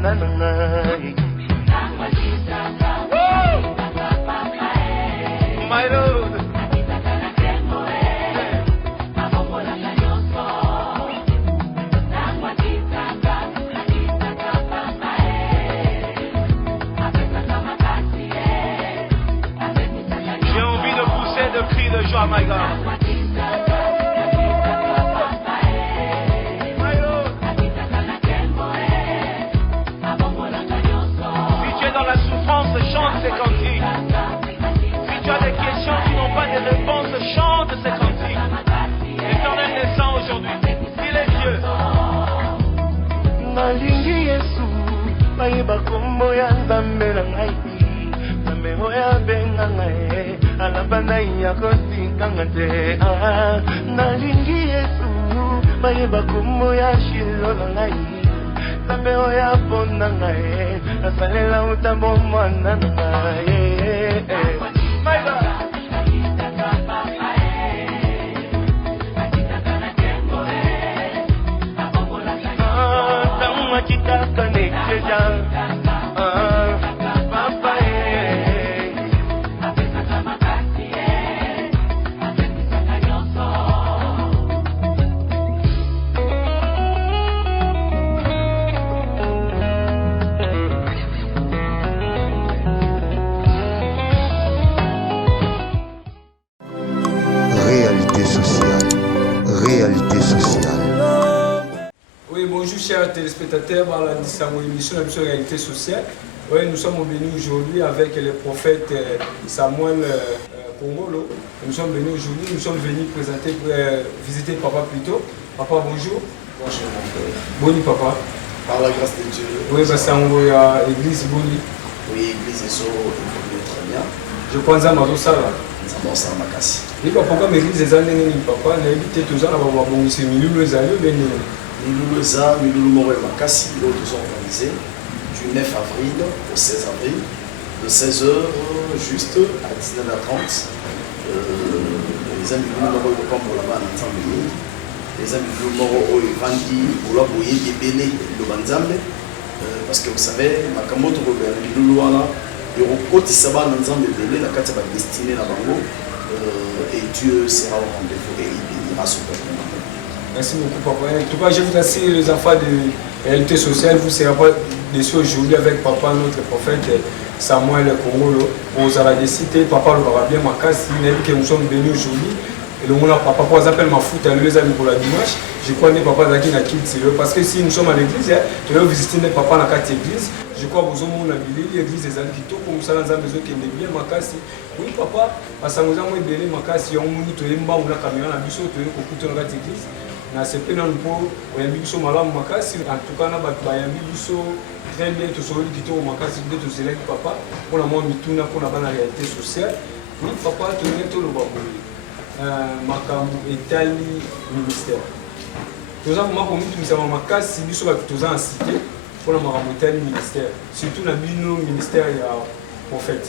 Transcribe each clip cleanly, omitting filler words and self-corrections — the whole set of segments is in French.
My Lord. J'ai envie de pousser de cris de joie, my God. Chante ces cantiques. Si tu as des questions qui n'ont pas de réponse, chante ces cantiques. L'Éternel descend aujourd'hui. Il est Dieu. Nalingi Yesu, mayeba kombo ya Nzambe na ngai. Nzambe oya benga ngai, alabana ya kosikanga te. Nalingi Yesu, mayeba kombo ya Shilo na ngai. Nzambe oya ponda ngai. Nasalela utambo mwana ngai. My God. Tama kitaka nekeja. Papa Réalité sociale. Oui, bonjour chers téléspectateurs, dans la émission de réalité sociale. Oui, nous sommes venus aujourd'hui avec le prophète Samuel Kongolo. Nous sommes venus aujourd'hui, nous sommes venus présenter, visiter papa plutôt. Papa, bonjour. Bonjour mon frère. Boni papa. Par la grâce de Dieu. Oui, parce que l'église Boni. Oui, l'église est très bien. Je pense à Mazo Sala. Nous avons ça à Makassi. Et pourquoi l'église est allée papa, l'église est toujours là, c'est Milou les allées, Milou Moro et Makassi, nous sont organisés du 9 avril au 16 avril, de 16h juste à 19h30. Les amis Milou Moro et Pambo là-bas en ensemble. Les amis Milou Moro et Vandi, pour la bouillie qui est béné, le Banzambe. Parce que vous savez, Makamoto Robert, Milou Louana, et au côté Saba Nanzambe béné, la carte va destiner la bango. Et Dieu sera au rendez-vous et il bénira son peuple. Merci beaucoup, papa. En tout cas, je vous assure, les enfants de réalité sociale, vous ne serez pas déçus aujourd'hui avec papa, notre prophète Samuel Kongolo. Vous allez décider, papa le va bien, ma casse, que nous sommes venus aujourd'hui. Et le monde, papa, pour appeler ma foot à les amis pour la dimanche. Je crois que papa Zaki n'a quitté. Parce que si nous sommes à l'église, tu vas visiter papa dans la carte église. Je crois que vous avez l'église des Alpito, comme ça, nous avons besoin qu'il y ait bien ma casse. Oui, papa, parce que nous avons donné ma casse, il y a un monde qui est en caméra, on a vu ça, tu es dans la carte église. On acepé dans le pot, on a vu ça, madame ma casse. En tout cas, on a vu ça très bien, tout celui qui est au ma casse, tout celui qui papa, pour la mort, pour la réalité sociale. Oui, papa, tu es tout le babou. Makambu Etali ministère. Tous les gens qui sont en casse, si nous sommes en cité, pour la Makambu Etali ministère. Surtout dans le ministère, il y a prophète.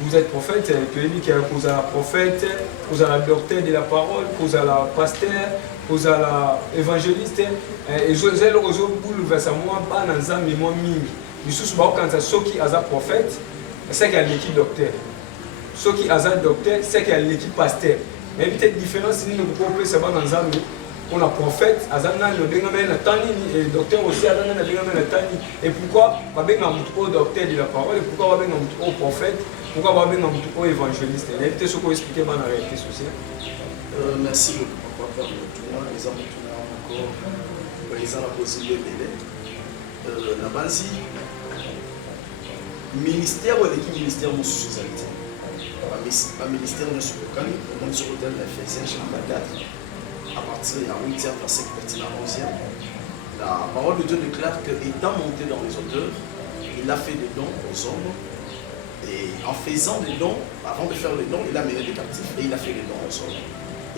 Vous êtes prophète, vous êtes prophète, vous êtes docteur de la parole, vous êtes pasteur, vous êtes évangéliste. Et je vais vous bouleverser moi, pas dans un mémoire mini. Je suis quand ceux qui sont prophète, c'est qu'il y a l'équipe docteur. Ceux qui sont docteur, c'est qu'il y a l'équipe pasteur. Mais peut-être différence, si nous pouvons faire dans un on a prophète, et docteur aussi, et pourquoi on a docteur de la parole, et pourquoi on a prophète, pourquoi on a évangéliste. Et ce qu'on explique dans la réalité sociale. Merci beaucoup, papa. Les hommes encore, les gens ont posé le délai. La base, ministère ou l'équipe ministère nous sous-socialité. Le ministère nous sous-socialité, on est sur l'hôtel d'Ephésiens, chapitre 4. À partir de la 8e verset pertinent 11e, la parole de Dieu déclare qu'étant monté dans les hauteurs, il a fait des dons aux hommes. Et en faisant des dons, avant de faire les dons, il a mené des captifs et il a fait des dons aux hommes.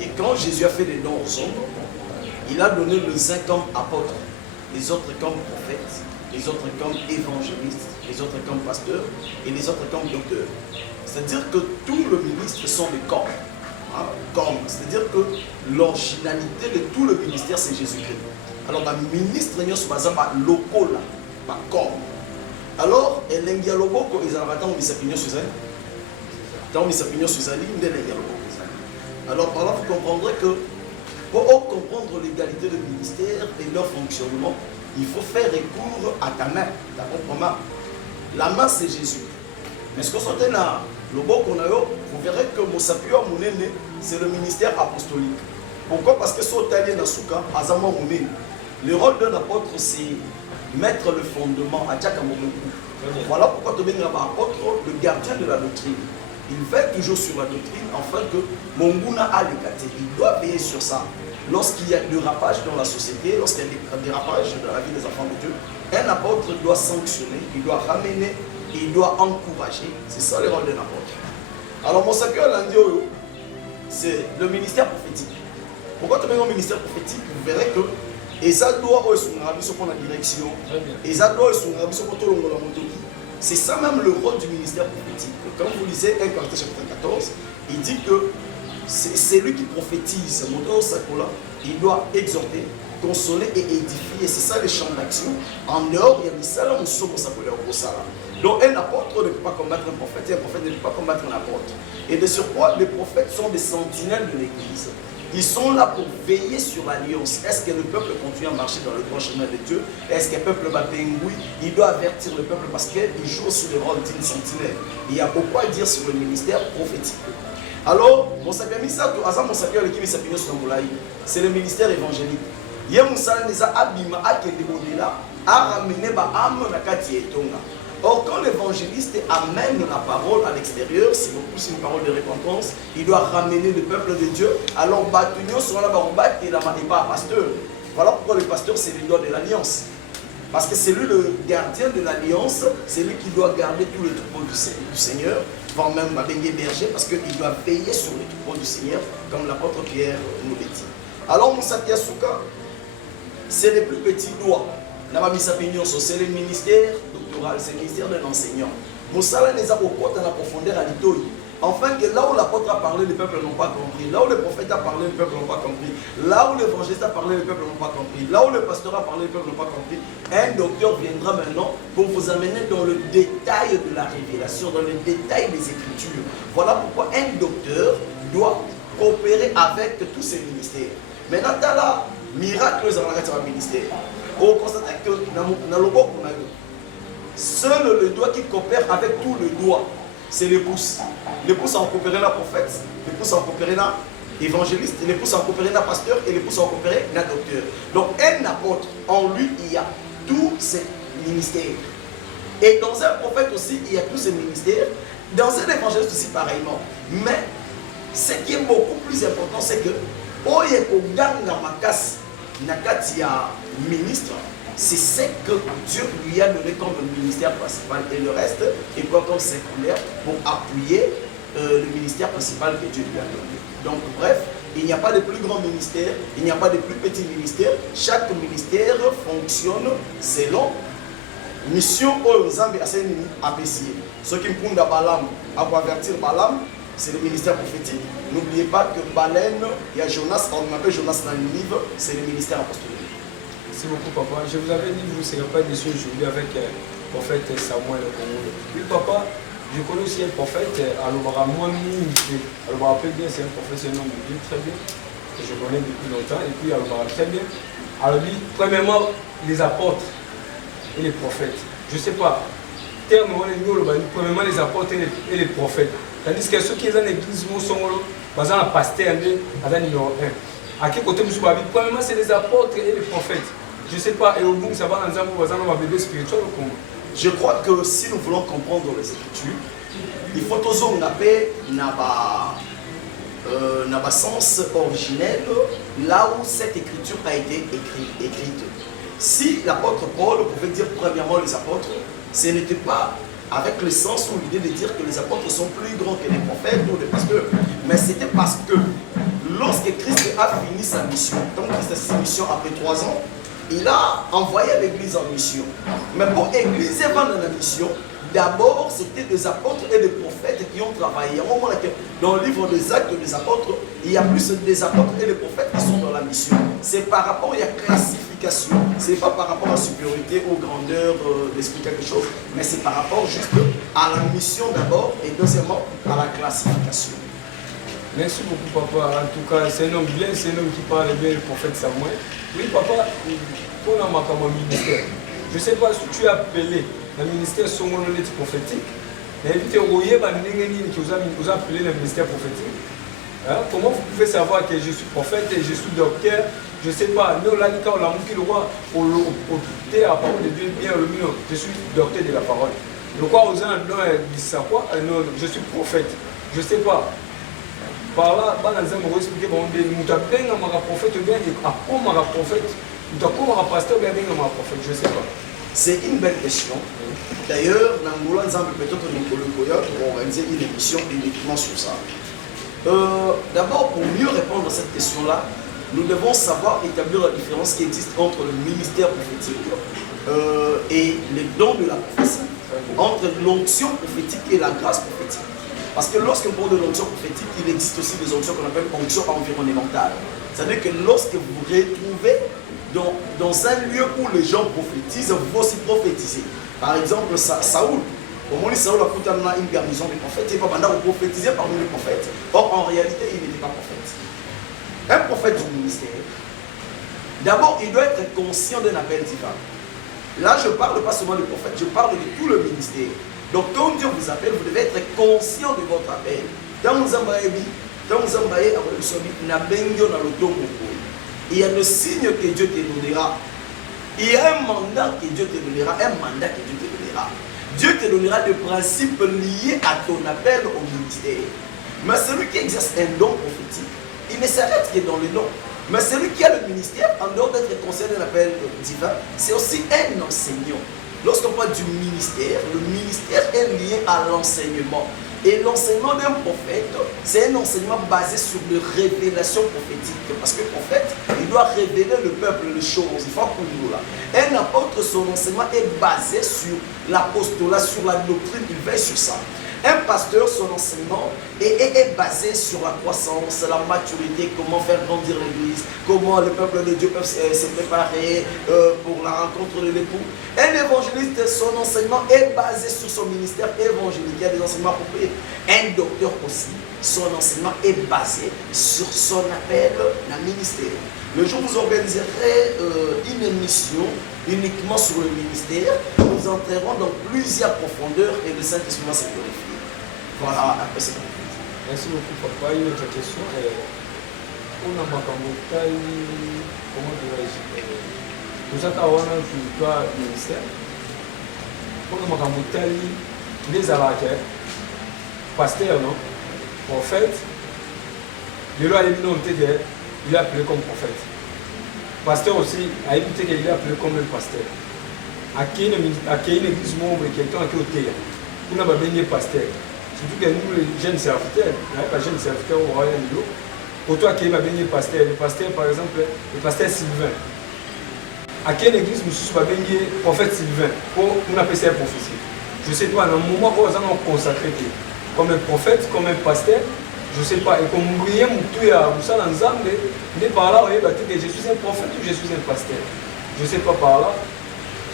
Et quand Jésus a fait des dons aux hommes, il a donné les uns comme apôtres, les autres comme prophètes, les autres comme évangélistes, les autres comme pasteurs et les autres comme docteurs. C'est-à-dire que tous les ministres sont des corps. C'est-à-dire que l'originalité de tout le ministère, c'est Jésus-Christ. Alors, le ministre, nous sommes locaux là. corps. Alors, elengi ya loboko ezalaka ntango misapinyo suzali. Ntango misapinyo suzali nde elengi ya loboko ezali. Alors par là, vous comprendrez que pour comprendre l'égalité de ministère et leur fonctionnement, il faut faire recours à ta main, ta propre main. La main, c'est Jésus. Mais ce que soit dans le bon qu'on a eu, vous verrez que Mosapio Mounene, c'est le ministère apostolique. Pourquoi? Parce que Sotali Nasuka, Azama Mounene, le rôle d'un apôtre, c'est mettre le fondement à Djaka Moumoukou. Voilà pourquoi tu viens apôtre, le gardien de la doctrine. Il veille toujours sur la doctrine afin que Monguna a l'écarté. Il doit veiller sur ça. Lorsqu'il y a du dérapage dans la société, lorsqu'il y a des dérapages dans la vie des enfants de Dieu, un apôtre doit sanctionner, il doit ramener, il doit encourager. C'est ça le rôle d'un apôtre. Alors, mon sacré Landio, c'est le ministère prophétique. Pourquoi tu mets au ministère prophétique? Vous verrez que la direction, c'est ça même le rôle du ministère prophétique. Quand vous lisez 1 Corinthiens chapitre 14, il dit que c'est lui qui prophétise. Il doit exhorter, consoler et édifier. C'est ça les champs d'action. En dehors, il y a des salons où ça. Donc un apôtre ne peut pas combattre un prophète et un prophète ne peut pas combattre un apôtre. Et de surcroît, les prophètes sont des sentinelles de l'Église. Ils sont là pour veiller sur l'alliance. Est-ce que le peuple continue à marcher dans le droit chemin de Dieu? Est-ce que le peuple va péngouiller? Il doit avertir le peuple parce qu'il joue aussi le rôle d'une sentinelle. Il y a beaucoup à dire sur le ministère prophétique. Alors, c'est le ministère évangélique. Il y a Or, quand l'évangéliste amène la parole à l'extérieur, c'est beaucoup plus une parole de repentance, il doit ramener le peuple de Dieu. Alors, Batunion sera là-bas, il n'a pas un pasteur. Voilà pourquoi le pasteur, c'est le doigt de l'alliance. Parce que c'est lui le gardien de l'alliance, c'est lui qui doit garder tous les troupeaux du Seigneur, voire même Babengue berger, parce qu'il doit veiller sur les troupeaux du Seigneur, comme l'apôtre Pierre nous l'a dit. Alors, Moussa Souka, c'est les plus petits doigts. C'est le ministère doctoral, c'est le ministère de l'enseignant. Moussala les a au côté dans la profondeur à l'itoï. Enfin, que là où l'apôtre a parlé, le peuple n'ont pas compris. Là où le prophète a parlé, le peuple n'ont pas compris. Là où l'évangéliste a parlé, le peuple n'ont pas compris. Là où le pasteur a parlé, le peuple n'ont pas compris. Un docteur viendra maintenant pour vous amener dans le détail de la révélation, dans le détail des Écritures. Voilà pourquoi un docteur doit coopérer avec tous ces ministères. Maintenant, dans la miracle dans le ministère, on constate que dans le bon qu'on a eu, seul le doigt qui coopère avec tout le doigt, c'est le pouce. Le pouce en coopéré dans prophète, le pouce en coopéré dans évangéliste, le pouce en coopéré dans pasteur et le pouce en coopéré dans docteur. Donc un apôtre, en lui, il y a tous ces ministères. Et dans un prophète aussi, il y a tous ces ministères. Dans un évangéliste aussi, pareillement. Mais ce qui est beaucoup plus important, c'est que Oye Koganga Makas Nakatia ministre, c'est ce que Dieu lui a donné comme ministère principal et le reste est quoi comme secondaire pour appuyer le ministère principal que Dieu lui a donné. Donc bref, il n'y a pas de plus grand ministère, il n'y a pas de plus petit ministère. Chaque ministère fonctionne selon mission aux Zambie à apprécier. Ce qui me prend à Balam, à avertir Balam, c'est le ministère prophétique. N'oubliez pas que Baleine, il y a Jonas, on m'appelle Jonas dans le livre, c'est le ministère apostolique. Merci beaucoup, papa. Je vous avais dit que vous ne serez pas déçus aujourd'hui avec le prophète Samuel Congo. Oui, papa, je connais aussi un prophète, alors moi, alors bien, c'est un prophète, c'est un homme de Dieu, très bien, que je connais depuis longtemps, et puis alors très bien. Alors lui, premièrement, les apôtres et les prophètes. Je ne sais pas, premièrement les apôtres et les prophètes. Tandis que ceux qui sont dans l'église, sont dans pasteur, dans numéro 1. À quel côté nous sommes? Premièrement, c'est les apôtres et les prophètes. Je ne sais pas, et au bout, ça va dans un bébé spirituel ou comment? Je crois que si nous voulons comprendre les Écritures, il faut toujours un sens originel là où cette écriture a été écrite. Si l'apôtre Paul pouvait dire premièrement les apôtres, ce n'était pas avec le sens ou l'idée de dire que les apôtres sont plus grands que les prophètes ou les pasteurs, mais c'était parce que lorsque Christ a fini sa mission, comme Christ a fini sa mission après 3 ans, il a envoyé l'église en mission. Mais pour l'église avant la mission, d'abord c'était des apôtres et des prophètes qui ont travaillé. Dans le livre des actes des apôtres, il y a plus des apôtres et des prophètes qui sont dans la mission. C'est par rapport à la classification classification, ce n'est pas par rapport à la supériorité, aux grandeurs d'esprit quelque chose, mais c'est par rapport juste à la mission d'abord et deuxièmement à la classification. Merci beaucoup, papa. En tout cas, c'est un homme bien, c'est un homme qui parle bien, le prophète Samuel. Oui, papa, pour le ministère, je ne sais pas si tu as appelé le ministère somolonette prophétique, mais invité au Royer, qui vous a appelé le ministère prophétique. Hein? Comment vous pouvez savoir que je suis prophète et je suis docteur? Je ne sais pas, nous, là, quand on a mouki le roi, au thé à parole de Dieu, bien le mieux, je suis docteur de la parole. Donc, quoi, aux gens, non, je suis prophète. Je ne sais pas. Par là, on va expliquer que nous avons un prophète, bien, comment un prophète, nous avons un pasteur, bien, un prophète, je ne sais pas. C'est une belle question. D'ailleurs, dans Angola, nous avons peut-être pour organiser une émission uniquement sur ça. D'abord, pour mieux répondre à cette question-là, nous devons savoir établir la différence qui existe entre le ministère prophétique et les dons de la prophétie, entre l'onction prophétique et la grâce prophétique. Parce que lorsqu'on parle de l'onction prophétique, il existe aussi des onctions qu'on appelle onction environnementale. C'est-à-dire que lorsque vous vous retrouvez dans un lieu où les gens prophétisent, vous aussi prophétiser. Par exemple, Saoul. Au moment où Saoul a une garnison de prophètes, il va prophétiser parmi les prophètes. Or, en réalité, il n'était pas prophète. Un prophète du ministère, d'abord, il doit être conscient d'un appel divin. Là, je ne parle pas seulement des prophètes, je parle de tout le ministère. Donc, quand Dieu vous appelle, vous devez être conscient de votre appel. Il y a le signe que Dieu te donnera. Il y a un mandat que Dieu te donnera, un mandat que Dieu te donnera. Dieu te donnera des principes liés à ton appel au ministère. Mais celui qui exerce un don prophétique, il ne s'arrête que dans le don. Mais celui qui a le ministère, en dehors d'être conscient d'un appel divin, c'est aussi un enseignant. Lorsqu'on parle du ministère, le ministère est lié à l'enseignement. Et l'enseignement d'un prophète, c'est un enseignement basé sur les révélations prophétiques. Parce que le prophète, il doit révéler le peuple les choses. Il faut qu'on nous là. Un apôtre, son enseignement est basé sur l'apostolat, sur la doctrine, il veille sur ça. Un pasteur, son enseignement est basé sur la croissance, la maturité, comment faire grandir l'église, comment le peuple de Dieu peut se préparer pour la rencontre de l'époux. Un évangéliste, son enseignement est basé sur son ministère évangélique. Il y a des enseignements appropriés. Un docteur aussi, son enseignement est basé sur son appel à ministère. Le jour où vous organiserez une émission uniquement sur le ministère, nous entrerons dans plusieurs profondeurs et le Saint-Esprit va se glorifier. Voilà, après c'est tout. Merci beaucoup, papa. Une autre question. On a comment dirais-je, nous avons un territoire ministère. On a des arabes, pasteur, non? Prophète. Le loi il est appelé comme prophète. Pasteur aussi, a évité qu'il est appelé comme un pasteur. À qui une église membre quelqu'un qui est au théâtre. On a besoin pasteur. Surtout que nous, les jeunes serviteurs, pas jeunes serviteurs au royaume de l'eau. Pour toi qui est besoin pasteur, le pasteur par exemple, le pasteur Sylvain. À quelle église nous sommes besoin prophète Sylvain pour nous appeler ça prophétie. Je ne sais pas, dans le moment où nous allons consacrer comme un prophète, comme un pasteur, je ne sais pas, et comme vous voyez, vous savez ensemble, mais par là, vous voyez que je suis un prophète ou je suis un pasteur. Je ne sais pas par là,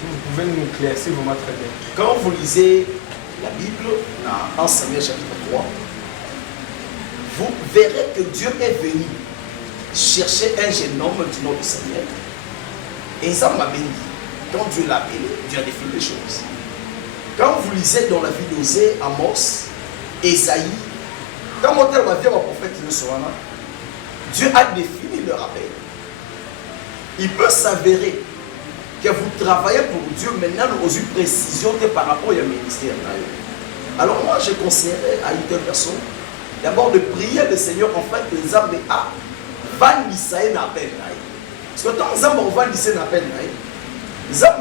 si vous pouvez nous éclaircir vraiment très bien. Quand vous lisez la Bible, dans 1 Samuel chapitre 3, vous verrez que Dieu est venu chercher un jeune homme du nom de Samuel. Et ça m'a béni. Quand Dieu l'a appelé, Dieu a défini les choses. Quand vous lisez dans la vie d'Osée, Amos, Esaïe, quand mon tel va dire au prophète Dieu a défini leur appel. Il peut s'avérer que vous travaillez pour Dieu maintenant aux une précision par rapport au ministère. Alors moi je conseillerais à une telle personne d'abord de prier le Seigneur en fait que les âmes a van lisaï n'appel. Parce que quand les âmes van lisaï n'appel, les âmes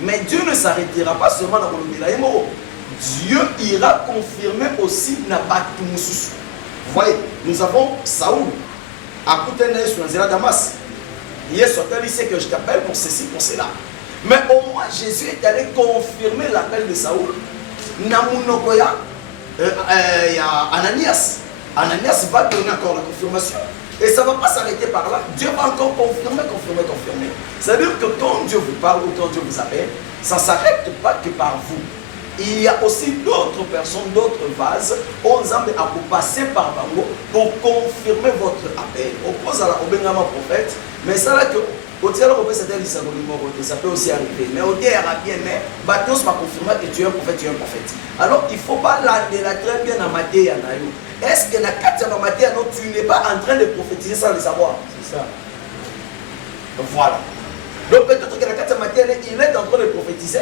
mais Dieu ne s'arrêtera pas seulement dans le Dieu ira confirmer aussi Nabatou Moussous. Vous voyez, nous avons Saoul à Koutenaï sur la Damas. Il est sorti, il sait que je t'appelle pour ceci, pour cela. Mais au moins, Jésus est allé confirmer l'appel de Saoul. Namunokoya, il y a Ananias. Ananias va donner encore la confirmation. Et ça ne va pas s'arrêter par là. Dieu va encore confirmer. C'est-à-dire que quand Dieu vous parle ou quand Dieu vous appelle, ça ne s'arrête pas que par vous. Il y a aussi d'autres personnes, d'autres vases, on a passé par Bango pour confirmer votre appel. On pose à la prophète, mais ça là que ça peut aussi arriver. Mais au bien, mais Batos va confirmer que tu es un prophète, Alors il ne faut pas l'amener très bien à Maté. Est-ce que la carte de Maté, tu n'es pas en train de prophétiser sans le savoir? C'est ça. Voilà. Donc peut-être que la carte de Maté, il est en train de prophétiser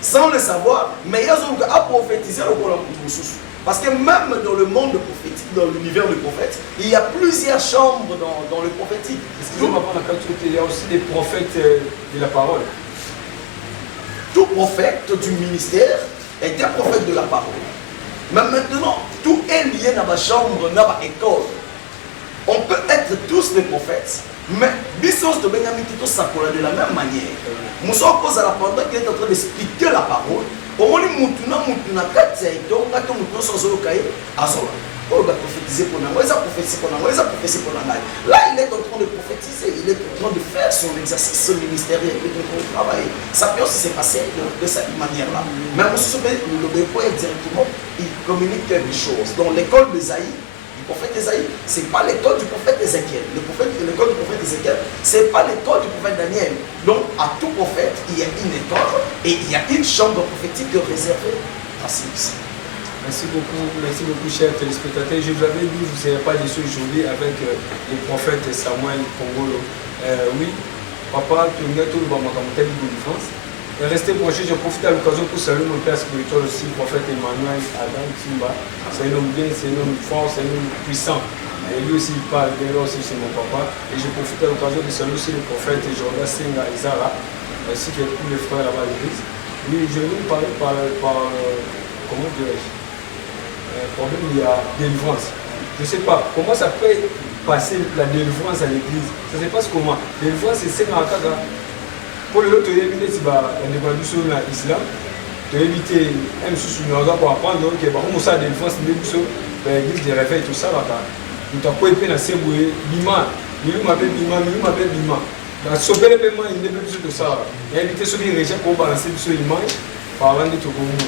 sans le savoir, mais il y a à prophétiser le rôle de ressources. Parce que même dans le monde prophétique, dans l'univers du prophète, il y a plusieurs chambres dans le prophétique. Excusez-moi, il y a aussi des prophètes de la parole. Tout prophète du ministère est un prophète de la parole. Mais maintenant, tout est lié dans ma chambre, dans ma école. On peut être tous des prophètes, mais Bissos de Benjamin Tito s'appelle de la même manière. Moussa cause à la pendant qu'il est en train d'expliquer la parole. Au moins, Moutuna, donc, quand on sans Zolokaï, Azola. On va prophétiser pour nous, il a prophétisé pour nous, il a prophétisé pour nous. Là, il est en train de prophétiser, il est en train de faire son exercice ministériel, il est en train de travailler. Ça peut aussi se passer de cette manière-là. Mais Moussa, le Bépoé directement, il communique quelque chose. Dans l'école d'Esaïe, du prophète Esaïe, ce n'est pas l'école du prophète Ézéchiel. L'école du prophète Ézéchiel, ce n'est pas l'école du prophète Daniel. Donc, à tout prophète, il y a une école et il y a une chambre prophétique réservée à celui-ci. Merci beaucoup, chers téléspectateurs. Je vous avais dit, vous ne serez pas déçus aujourd'hui avec le prophète Samuel Kongolo. Oui, papa, tu es tout le monde de défense. Restez branchés, je profite à l'occasion pour saluer mon père spirituel aussi, le prophète Emmanuel Adam Timba. C'est un homme bien, c'est un homme fort, c'est un homme puissant. Et lui aussi, il parle bien, là aussi, c'est mon papa. Et je profite à l'occasion de saluer aussi le prophète Jordan Senga Izara, ainsi que tous les frères là-bas à l'église. Oui, je vais vous parler par comment dirais-je, problème, il y a délivrance. Je ne sais pas comment ça peut passer la délivrance à l'église. Ça ne se passe comment. Délivrance, c'est Senga Akaga. Pour le tu éviter si on est vendu sur l'islam, tu éviter un sous-nuaga pour apprendre que on a des défenses de l'église de réveil, tout ça. Tu as quoi épée dans ces bouées, Bima, il m'appelle Bima. La sauver le paiement, il n'est plus de ça. Et éviter ceux qui rejettent pour balancer sur l'image, parlant de tout le monde.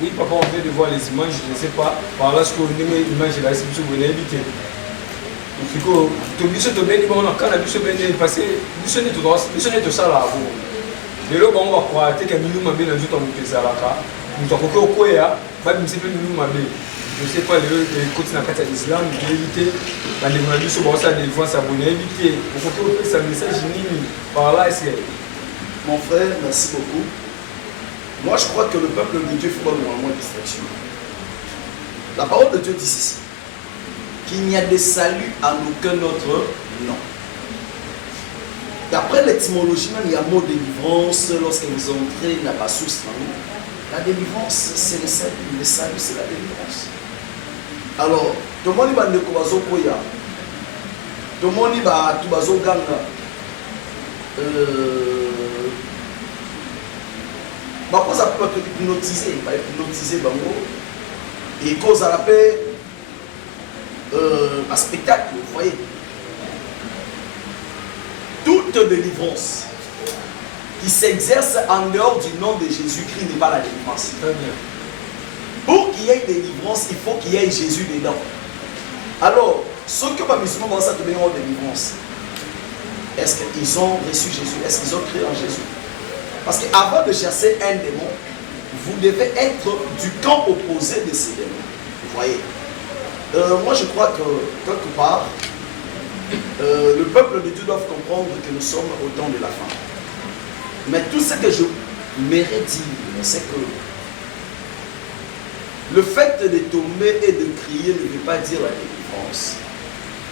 Oui, papa, on vient de voir les images, je ne sais pas, par là, ce que vous avez l'image là, c'est vous avez évité. Il faut que tu te bénis, on a quand la bise bénie, parce que bise n'est tout ça là. De là, on va croire que nous m'avons bien ajouté à mon pézalaka. Nous avons fait au Koya, même si nous m'avons je ne sais pas, les côtés dans le l'islam, j'ai évité, la démocratie, on va devant s'abonner, éviter. Pour que ça message par là, est-ce que. Mon frère, merci beaucoup. Moi, je crois que le peuple de Dieu faut normalement une distraction. La parole de Dieu dit ceci, qu'il n'y a de salut en aucun autre nom. D'après l'étymologie, même il y a un mot délivrance lorsque vous entrez dans la source. La délivrance, c'est le salut. Le salut, c'est la délivrance. Alors, tout le monde va dire tomoni bato bazoganga bakoza mpe bato hypnotiser bango ekozala mpe spectacle, vous voyez. Toute délivrance qui s'exerce en dehors du nom de Jésus-Christ n'est pas la délivrance. Très bien. Pour qu'il y ait délivrance, il faut qu'il y ait Jésus dedans. Alors, ceux que les musulmans vont s'atteler en délivrance, est-ce qu'ils ont reçu Jésus? Est-ce qu'ils ont cru en Jésus? Parce qu'avant de chasser un démon, vous devez être du camp opposé de ces démons. Vous voyez. Moi, je crois que quelque part, le peuple de Dieu doit comprendre que nous sommes au temps de la fin. Mais tout ce que je mérite dire, c'est que le fait de tomber et de crier ne veut pas dire la délivrance.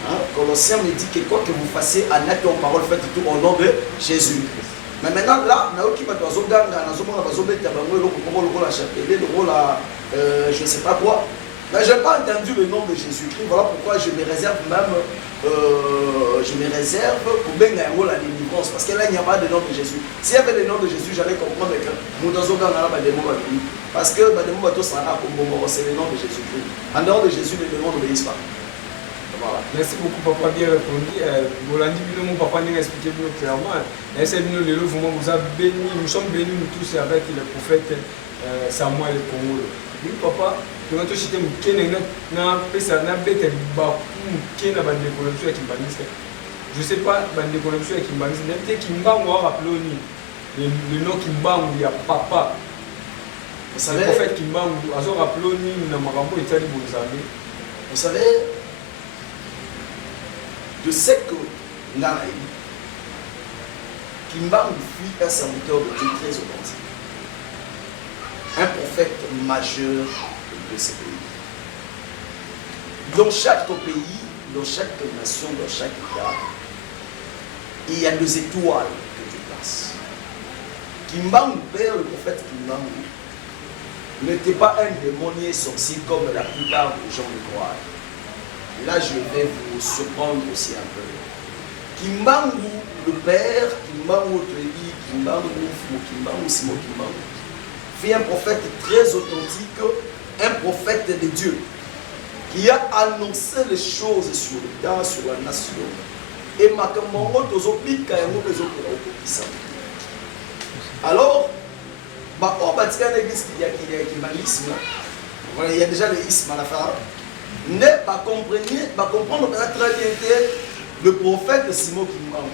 Hein? Colossiens me dit que quoi que vous fassiez en acte ou en parole, faites tout au nom de Jésus. Mais maintenant, là, je ne sais pas quoi. Mais je n'ai pas entendu le nom de Jésus-Christ. Voilà pourquoi je me réserve même, pour bien la délivrance. Parce que là, il n'y a pas de nom de Jésus. S'il y avait le nom de Jésus, j'allais comprendre que parce que c'est le nom de Jésus-Christ. En dehors de Jésus, les démons n'obéissent pas. Voilà. Merci beaucoup, papa, bien répondu. Bolandi, mon papa nous a expliqué clairement. Nous sommes bénis nous tous avec le prophète Samuel Congo. Oui, papa, tu as touché mon kene na pesa na bete baku kena bande connexion avec Kimbaniste. Je sais pas bande connexion avec Kimbaniste. N'importe Kimbango a rappelé le nom Kimbango il y a papa. Vous savez, le prophète Kimbango a rappelé na makambo etali bonzambe. Vous savez, je sais que Kimbango fut un serviteur de Dieu très authentique. Un prophète majeur de ce pays. Dans chaque pays, dans chaque nation, dans chaque État, il y a des étoiles que Dieu place. Kimbango, père, le prophète Kimbango, n'était pas un démoniaque sorcier comme la plupart des gens le croient. Là, je vais vous surprendre aussi un peu. Kimbango, le père, Kimbango Tréli, Kimbango Moufou, Kimbango Simo Kimbango, un prophète très authentique, un prophète de Dieu, qui a annoncé les choses sur l'État, sur la nation. Et alors, il y a déjà l'isme à la fin. Ne pas comprendre très bien que le prophète Simon Kimbango.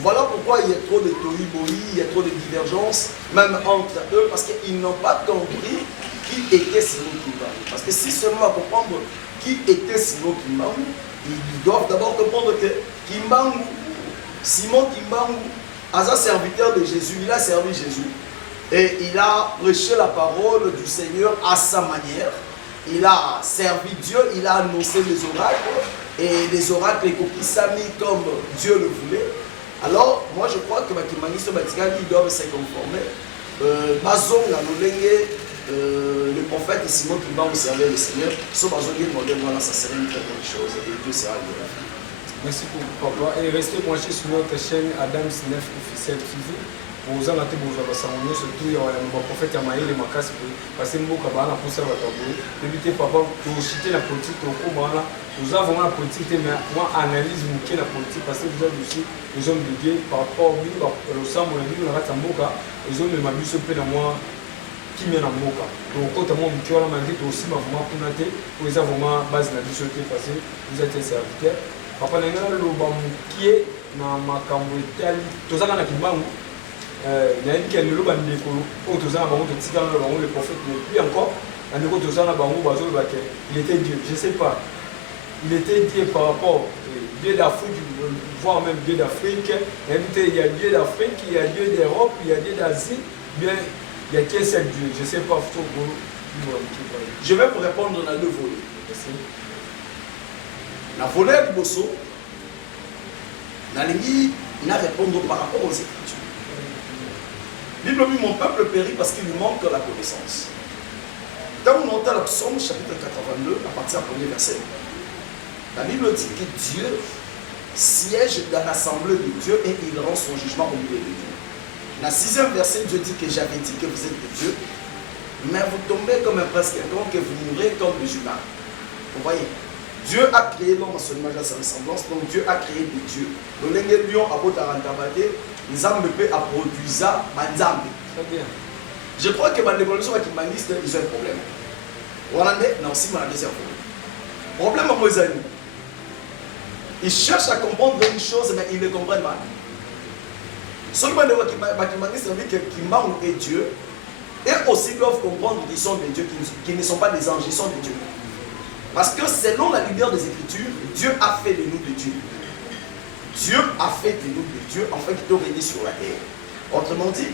Voilà pourquoi il y a trop de tohu-bohi, il y a trop de divergences, même entre eux, parce qu'ils n'ont pas compris qui était Simon Kimbango. Parce que si seulement à comprendre qui était Simon Kimbango, ils doivent d'abord comprendre que Simon Kimbango, as un serviteur de Jésus, il a servi Jésus. Et il a prêché la parole du Seigneur à sa manière. Il a servi Dieu, il a annoncé les oracles. Et les oracles, les copies s'amis comme Dieu le voulait. Alors, moi je crois que ils doivent se conformer. Le prophète Simon qui va servir le Seigneur, ça serait une très bonne chose et Dieu sera glorifié. Merci beaucoup, papa. Et restez branchés sur notre chaîne Adams 9 officiel TV. Pour vous en attendre, surtout il y a un prophète qui a maillé les macasses parce que nous avons pour ça. Évitez, papa, pour citer la politique, nous avons la politique, mais moi, analyse la politique parce que vous avez aussi les hommes de Dieu par rapport au sang, on a dit, on a les hommes de ma bus, moi, qui mène en moka. Donc, quand on dit, on a dit aussi, ma vraiment pour noter, pour les avoir base de la bus, parce que vous êtes un serviteur. Papa, il y a un qui est dans ma camboïtali, tout ça, dans la Kimbango. Il y a une qui est le prophète, mais puis encore, il était Dieu, je ne sais pas. Il était Dieu par rapport au Dieu d'Afrique, voire même Dieu d'Afrique. Il y a Dieu d'Afrique, il y a Dieu d'Europe, il y a Dieu d'Asie. Bien, il y a qu'un seul Dieu, je ne sais pas. Je vais vous répondre dans deux volets. La volet du Bosso, n'a répondre par rapport aux Écritures. La Bible dit mon peuple périt parce qu'il lui manque la connaissance. Quand on entend le psaume chapitre 82, à partir du premier verset, la Bible dit que Dieu siège dans l'assemblée de Dieu et il rend son jugement au milieu de Dieu. Dans le 6e verset, Dieu dit que j'avais dit que vous êtes de Dieu, mais vous tombez comme un prince quelconque et vous mourrez comme des humains. Vous voyez, Dieu a créé l'homme à son image, à sa ressemblance, donc Dieu a créé des dieux. Le lingue lion a beau tarantabate, les âmes peut produire banzambe. Très bien. Je crois que les évolutions qui manifestent, ils ont un problème. On en est, non, si on a un deuxième problème. Problème à mes amis. Ils cherchent à comprendre une chose, mais ils ne comprennent pas. Ceux qui manifestent que Kimbaou est Dieu, et aussi doivent comprendre qu'ils sont des dieux, qui ne sont pas des anges, ils sont des dieux. Parce que selon la lumière des Écritures, Dieu a fait de nous des dieux. Dieu a fait de nous des dieux, afin qu'ils doivent régner sur la terre. Autrement dit,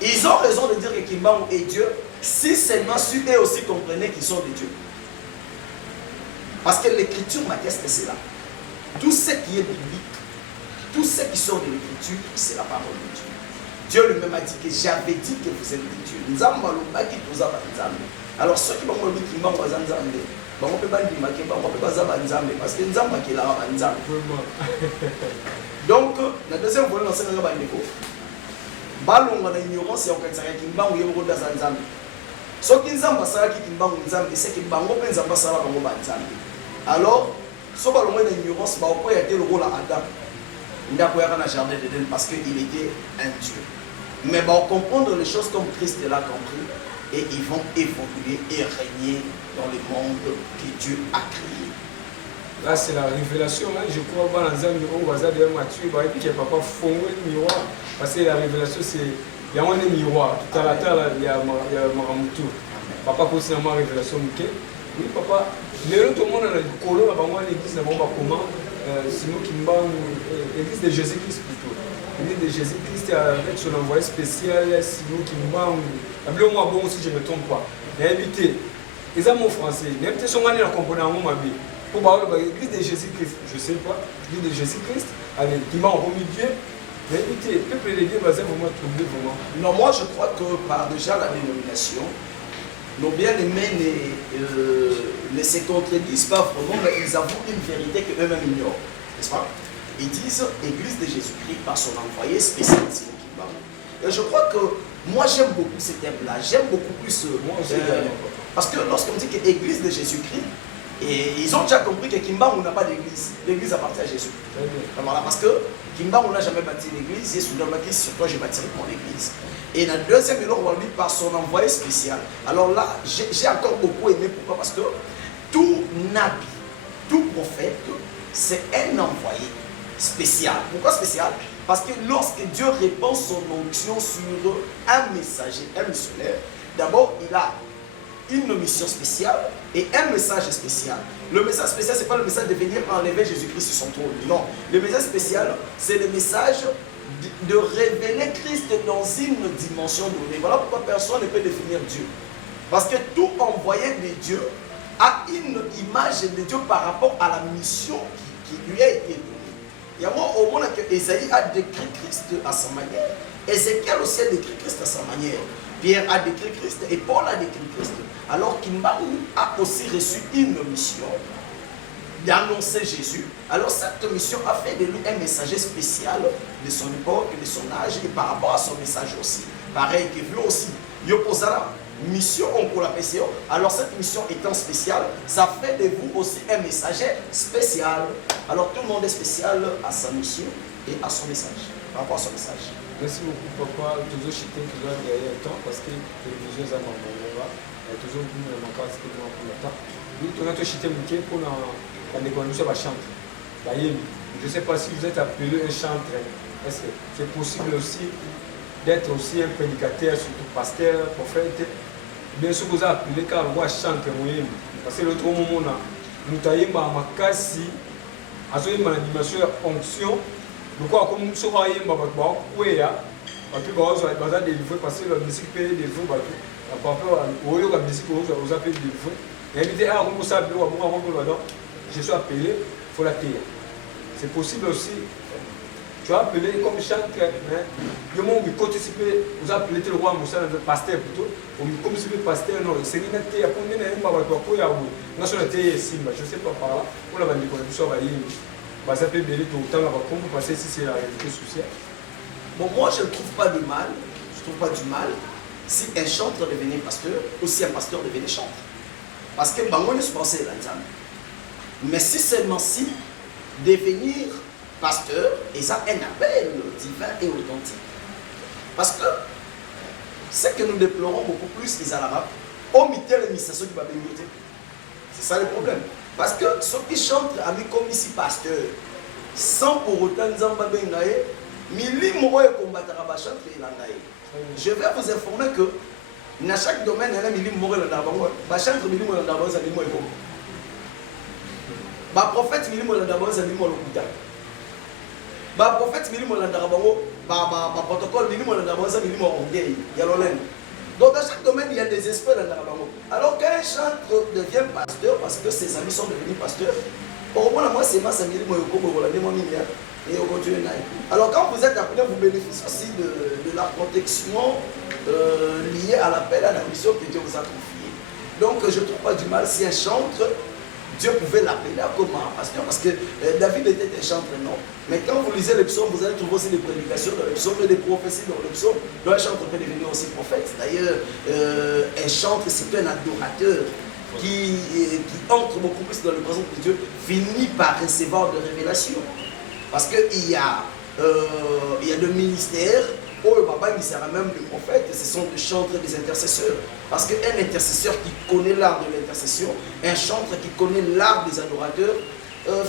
ils ont raison de dire que Kimbaou est Dieu, si seulement ceux aussi comprenaient qu'ils sont des dieux. Parce que l'Écriture m'atteste cela. Tout ce qui est biblique, tout ce qui sort de l'Écriture, c'est la parole de Dieu. Dieu lui-même a dit que j'avais dit que vous êtes des dieux. Alors ceux qui vont me dire qu'ils vont me dire, parce que Nzamba qui est là, donc, la deuxième volet dans ce cas là, balonga na ignorance ya okataka kimbangu yebo da zanzambe. So kinzamba sala ki kimbangu nzambe c'est que bango penza basala bango banzambe. Alors, so balonga na ignorance ba ko ya te le rôle à Adam. Ndako ya na jardin d'Éden parce qu'il était un Dieu. Mais ba comprendre les choses comme Christ l'a compris et ils vont évoluer et régner dans le monde que Dieu a créé. Là, c'est la révélation. Hein. Je crois que dans le bazar de Mathieu, il y a papa fondé le miroir. Parce que la révélation, c'est. Il y a un miroir. Tout à l'heure, il y a Maramoutou. Papa, quand c'est la révélation, oui, papa. Mais tout le monde a le colon, l'église, comment sinon, l'église de Jésus-Christ plutôt. L'église de Jésus-Christ avec son envoyé spécial, sinon, appelez-moi bon si je ne me trompe pas. Il a invité. Ils ont mon français. Il a invité son année à comprendre mon avis. Pour l'église de Jésus-Christ, je ne sais pas, l'église de Jésus-Christ, qui m'a remis Dieu, mais écoutez, le peuple de Dieu va vraiment trouver vraiment. Non, moi je crois que par déjà la dénomination, nos bien-aimés ne se contredisent pas vraiment, mais ils avouent une vérité qu'eux-mêmes ignorent, n'est-ce pas? Ils disent Église de Jésus-Christ par son envoyé spécial, c'est Kimbaou. Et je crois que moi j'aime beaucoup ce terme-là, j'aime beaucoup plus. Moi aussi, parce que lorsqu'on dit que Église de Jésus-Christ, et ils ont déjà compris que Kimbaou n'a pas d'église. L'église appartient à Jésus. Voilà, parce que Kimbaou n'a jamais bâti l'église. Jésus n'a pas dit sur toi je bâtirai mon église. Et dans le deuxième, il aura dit par son envoyé spécial. Alors là, j'ai encore beaucoup aimé. Pourquoi? Parce que tout nabi, tout prophète, c'est un envoyé spécial. Pourquoi spécial? Parce que lorsque Dieu répand son onction sur un messager, un missionnaire, d'abord il a une mission spéciale et un message spécial. Le message spécial, ce n'est pas le message de venir enlever Jésus-Christ sur son trône. Non. Le message spécial, c'est le message de révéler Christ dans une dimension donnée. Voilà pourquoi personne ne peut définir Dieu. Parce que tout envoyé de Dieu a une image de Dieu par rapport à la mission qui lui a été donnée. Il y a moi au moment que Esaïe a décrit Christ à sa manière. Ézéchiel aussi a décrit Christ à sa manière. Pierre a décrit Christ et Paul a décrit Christ. Alors Kimbaou a aussi reçu une mission d'annoncer Jésus. Alors cette mission a fait de lui un messager spécial de son époque, de son âge et par rapport à son message aussi. Pareil que lui aussi. Yoposara, mission pour la PCO. Alors cette mission étant spéciale, ça fait de vous aussi un messager spécial. Alors tout le monde est spécial à sa mission et à son message. Par rapport à son message. Merci beaucoup, papa. Toujours chité, toujours derrière le temps parce que les télévisions ont toujours vu le manquant pour le temps. Nous, on a toujours chité pour la déconnexion de la chante. Je ne sais pas si vous êtes appelé un chanteur. Est-ce que c'est possible aussi d'être aussi un prédicateur, surtout pasteur, prophète? Bien sûr, vous avez appelé car on chante. Parce que l'autre moment, nous avons makasi, à ce moment, la dimension de fonction. Pourquoi comme nous sommes arrivés à la délivrer parce que la musique peut délivrer par rapport à la musique aux appels délivrer. Et il dit ah on peut s'appeler je suis appelé il faut la terre. C'est possible aussi. Tu as appelé comme chanteur, je m'ai participé, vous appelez le roi Moussa, le pasteur plutôt, comme si le pasteur non, c'est une terre pour nous, je ne sais pas par là, pour la bande de connexion. ça peut bien tout le temps, comme vous passez si c'est la réalité sociale. Bon, moi, je ne trouve pas de mal, si un chantre devenait pasteur, ou si un pasteur devenait chantre. Parce que, moi, je suis pensé là, mais si seulement si, devenir pasteur, et ça, un appel divin et authentique. Parce que, ce que nous déplorons beaucoup plus, les Arabes, omiter l'administration du Babylonité. C'est ça le problème. Parce que ceux qui chantent à mis comme ici pasteur, sans pour autant nous en babengaye, je vais vous informer que dans chaque domaine, il y a un milim morel dans le chantre milim morel dans le prophète milim morel dans le prophète milim morel dans le protocole milim morel dans le donc dans chaque domaine, il y a des experts dans le alors qu'un chantre devient pasteur parce que ses amis sont devenus pasteurs, pour moi, c'est ma famille, alors quand vous êtes appelé, vous bénéficiez aussi de la protection liée à l'appel, à la mission que Dieu vous a confiée. Donc je ne trouve pas du mal si un chantre, Dieu pouvait l'appeler comme un pasteur, parce que David était un chantre, non. Mais quand vous lisez les psaumes, vous allez trouver aussi des prédications dans les psaumes et des prophéties dans les psaumes. Donc un chantre peut devenir aussi prophète. D'ailleurs, un chantre, c'est un adorateur qui entre beaucoup plus dans le présence de Dieu, finit par recevoir de révélations. Parce qu'il y a le ministère, où le papa il sert même de prophète, ce sont des chantres et des intercesseurs. Parce qu'un intercesseur qui connaît l'art de l'intercession, un chantre qui connaît l'art des adorateurs,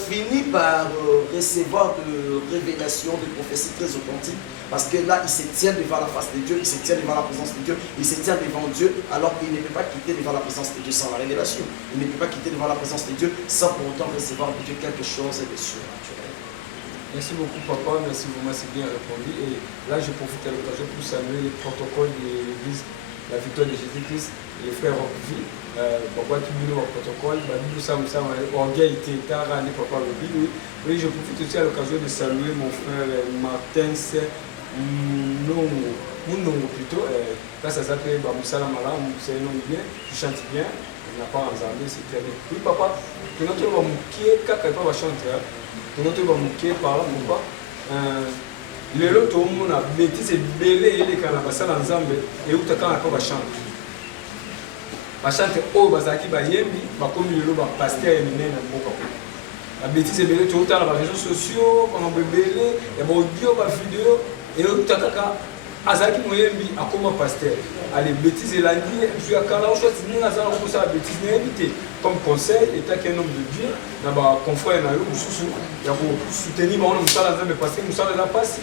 finit par recevoir de révélations, de prophéties très authentiques. Parce que là, il se tient devant la face de Dieu, il se tient devant la présence de Dieu, il se tient devant Dieu, alors qu'il ne peut pas quitter devant la présence de Dieu sans la révélation. Il ne peut pas quitter devant la présence de Dieu sans pour autant recevoir de Dieu quelque chose de surnaturel. Merci beaucoup papa, merci vraiment, c'est bien répondu. Et là je profite à l'occasion pour saluer les protocoles de l'église, la victoire de Jésus-Christ, les frères Rockville, papa tout le protocole, orgueil était tard, papa Rockville. Oui, je profite aussi à l'occasion de saluer mon frère Martin Mounongo plutôt. Là ça s'appelle Bamoussala Malam, c'est un nom bien, tu chantes bien, on n'a pas en Zambie, c'est très bien. Oui papa, tu n'as pas mouqué, kaka pas chanter. Notre banquier par là, pourquoi le lot au monde a bêtise et belé et les canabas en Zambie et où tu as pas chanter. Ma chante au Bazaki Bayembi, ma commune le pasteur et mine à Boka. La bêtise et belé, tu as les réseaux sociaux, on a belé, il y a audio, vidéo et où tu as Azaki Moyembi a comme pasteur. Allez, bêtises et lundi, je suis à Kala, je suis à Nazar, on peut ça bêtise éviter. Comme conseil, étant qu'un homme de Dieu, il y a un confrère, il y a pour soutenir mon Moussala, mais parce que Moussala n'a pas si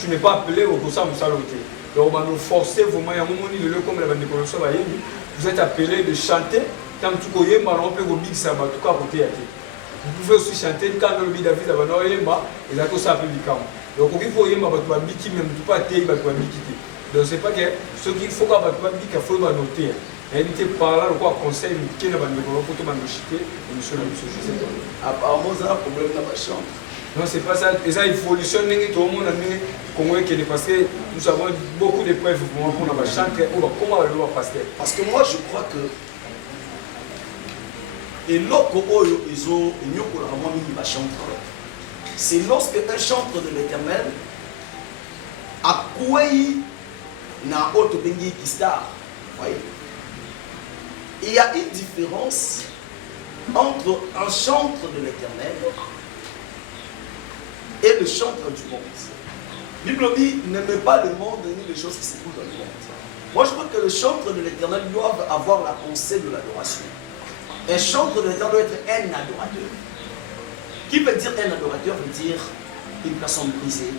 tu n'es pas appelé au Kosa Moussala. Donc, on va nous forcer vraiment, il y a un moment où comme la bande de Colosso, vous êtes appelé de chanter, quand tu connais, on peut vous dire ça, en tout cas, côté. Vous pouvez aussi chanter, quand le David a un yemba, et là, ça appelle du camp. Donc, il faut yemba, tu vas biki, même tu pas téye, tu vas biki. Donc, c'est pas que ce qu'il faut qu'on va biki, il faut noter. Éviter par là, le conseil, qui n'a pas de pour tout le monde chuter, et monsieur le monsieur, je sais pas. Apparemment, ça a un problème dans ma chambre. Non, c'est pas ça. Et ça, il faut solutionner tout le monde, parce que nous avons beaucoup de preuves pour qu'on va chanter, comment on va passer. Parce que moi, je crois que. Et lorsque ils ont mis chanteur, c'est lorsque un chanteur de l'Éternel a coué dans autre bengi qui star. Voyez. Il y a une différence entre un chantre de l'Éternel et le chantre du monde. La Bible dit, n'aimez pas le monde ni les choses qui se trouvent dans le monde. Moi, je crois que le chantre de l'Éternel doit avoir la pensée de l'adoration. Un chantre de l'Éternel doit être un adorateur. Qui veut dire un adorateur? Veut dire une personne brisée,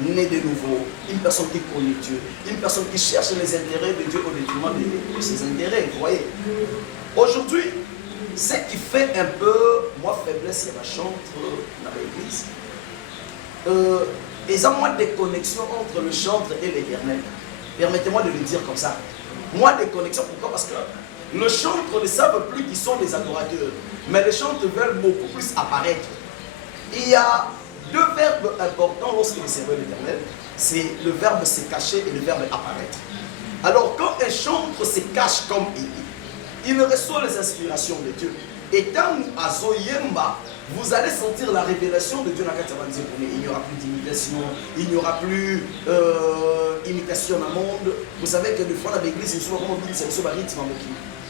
née de nouveau, une personne qui connaît Dieu, une personne qui cherche les intérêts de Dieu au détriment de ses intérêts. Vous voyez? Aujourd'hui, ce qui fait un peu, moi, faiblesse, il y a ma chantre dans l'église. Il y a moins de connexion entre le chantre et l'Éternel. Permettez-moi de le dire comme ça. Moins de connexion, pourquoi? Parce que le chantre ne savent plus qui sont les adorateurs. Mais les chantres veulent beaucoup plus apparaître. Il y a deux verbes importants lorsqu'il servent l'Éternel. C'est le verbe se cacher et le verbe apparaître. Alors quand un chantre se cache comme il reçoit les inspirations de Dieu. étant Azoyemba, vous allez sentir la révélation de Dieu dans il n'y aura plus d'imitation, il n'y aura plus imitation dans le monde. Vous savez que des fois dans l'église, il souvent dit c'est le rythme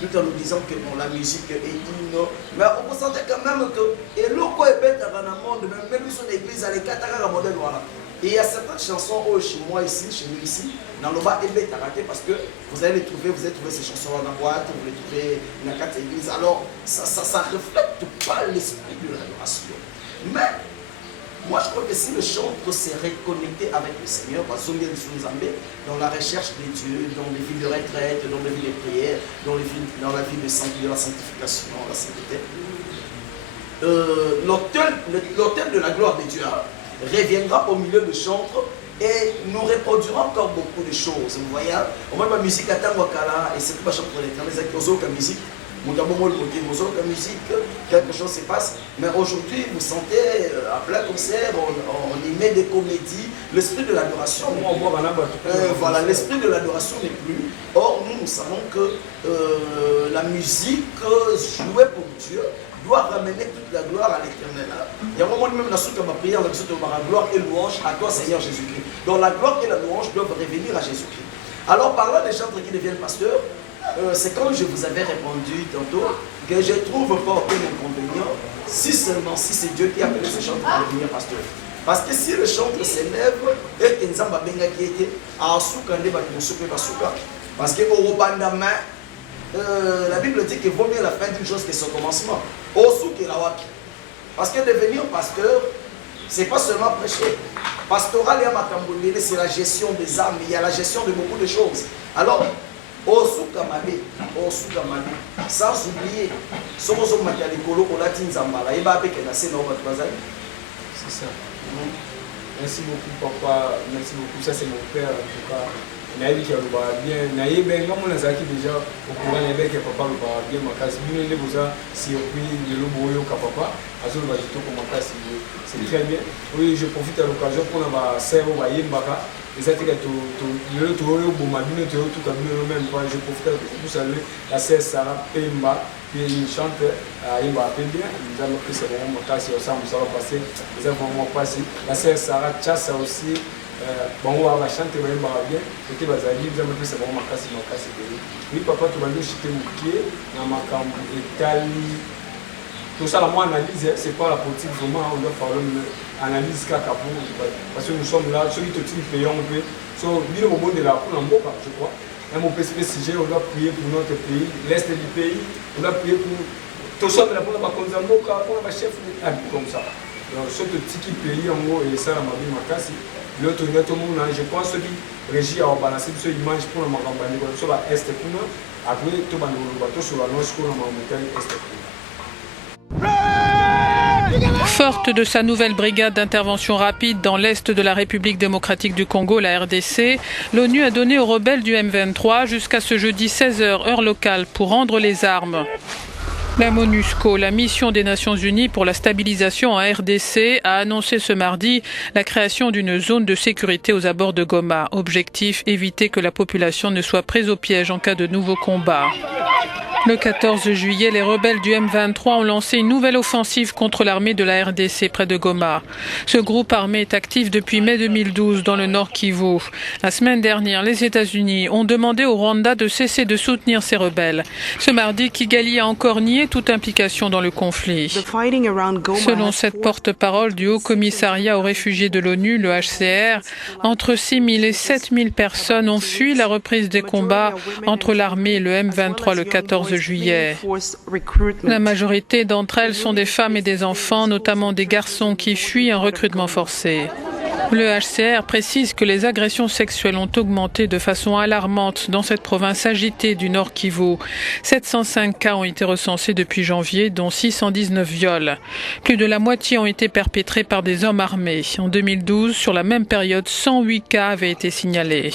tout en nous disant que bon, la musique est une. Mais on peut sentir quand même que et l'eau est bête dans le monde, même si on église à l'écart, il y a un modèle voilà. Et il y a certaines chansons chez moi ici, chez nous ici, dans le bas, est raté parce que vous allez les trouver, vous allez trouver ces chansons-là dans la boîte, vous les trouvez dans la carte église. Alors, ça ne reflète pas l'esprit de l'adoration. Mais, moi je crois que si le chantre s'est reconnecté avec le Seigneur, dans la recherche de Dieu, dans les vies de retraite, dans les vies de prière, dans la vie de la sanctification, la sainteté, l'autel de la gloire de Dieu reviendra au milieu de chantres et nous reproduira encore beaucoup de choses. Vous voyez, au moins ma musique attend Wakala et c'est pas chanter l'éternel, c'est que la musique, la musique, quelque chose se passe. Mais aujourd'hui, vous sentez à plein concert, on y met des comédies, l'esprit de l'adoration. Voilà, l'esprit de l'adoration n'est plus. Or, nous savons que la musique jouée pour Dieu doit ramener toute la gloire à l'éternel. Il y a un moment même dans ma prière, la gloire et louange à toi Seigneur Jésus-Christ. Donc la gloire et la louange doivent revenir à Jésus-Christ. Alors parlant des chantres qui deviennent pasteurs, c'est comme je vous avais répondu tantôt, que je ne trouve pas aucun inconvénient, si seulement si c'est Dieu qui a appelé ce chantre à devenir pasteur. Parce que si le chantre s'élève, et que nous avons qui était à Asuka, parce que au Robandama, la Bible dit qu'il vaut mieux la fin d'une chose que son commencement. Parce que devenir pasteur, ce n'est pas seulement prêcher. Pastoral et Makambondele, c'est la gestion des âmes, il y a la gestion de beaucoup de choses. Alors, sans oublier, c'est ça. Merci beaucoup, papa. Merci beaucoup. Ça, c'est mon père, en tout cas. Naïbi qui a bien, naïbi, non, on a déjà au courant, naïbi qui a papa le bien, ma casse, bien, les beaux-arts, surpris de l'oboyo, papa, azul va tout comme ma casse, c'est très bien. Oui, je profite à l'occasion pour la serre au baye, baka, et ça, tu as le tour, bon, ma bine, tu as tout comme même pas, je profite pour saluer la serre Sarah Pemba, puis il chante à Imba bien, nous avons pris c'est vraiment mon casse, ça va passer, nous avons vraiment passé. La serre Sarah Chassa aussi. Bon, on va chanter bien, et vous avez fait c'est vraiment ma casse. Oui, papa, tu vas nous chuter mon pied dans ma camp Italie. Tout ça, la moi analyse, c'est pas la politique vraiment, on doit faire une analyse parce que nous sommes là, ceux qui te payent, on peut. So, bien au moment de la cour en boca, je crois. Un mot spécifique, on doit prier pour notre pays, l'est du pays, on doit prier pour. Tout ça, mais la pour la Konzamboka, pour la chef, comme ça. Donc, ce petit pays en haut, et ça, la ma vie, ma casse. L'autre, je pense que Régie a balancé ce image pour la campagne sur la Est. Après, tout le bateau sur la Nord, pour la montagne Est. Forte de sa nouvelle brigade d'intervention rapide dans l'Est de la République démocratique du Congo, la RDC, l'ONU a donné aux rebelles du M23 jusqu'à ce jeudi 16h heure locale pour rendre les armes. La MONUSCO, la mission des Nations Unies pour la stabilisation en RDC, a annoncé ce mardi la création d'une zone de sécurité aux abords de Goma. Objectif, éviter que la population ne soit prise au piège en cas de nouveaux combats. Le 14 juillet, les rebelles du M23 ont lancé une nouvelle offensive contre l'armée de la RDC près de Goma. Ce groupe armé est actif depuis mai 2012 dans le Nord Kivu. La semaine dernière, les États-Unis ont demandé au Rwanda de cesser de soutenir ces rebelles. Ce mardi, Kigali a encore nié toute implication dans le conflit. Selon cette porte-parole du Haut Commissariat aux réfugiés de l'ONU, le HCR, entre 6 000 et 7 000 personnes ont fui la reprise des combats entre l'armée et le M23 le 14 juillet. La majorité d'entre elles sont des femmes et des enfants, notamment des garçons qui fuient un recrutement forcé. Le HCR précise que les agressions sexuelles ont augmenté de façon alarmante dans cette province agitée du Nord Kivu. 705 cas ont été recensés depuis janvier, dont 619 viols. Plus de la moitié ont été perpétrés par des hommes armés. En 2012, sur la même période, 108 cas avaient été signalés.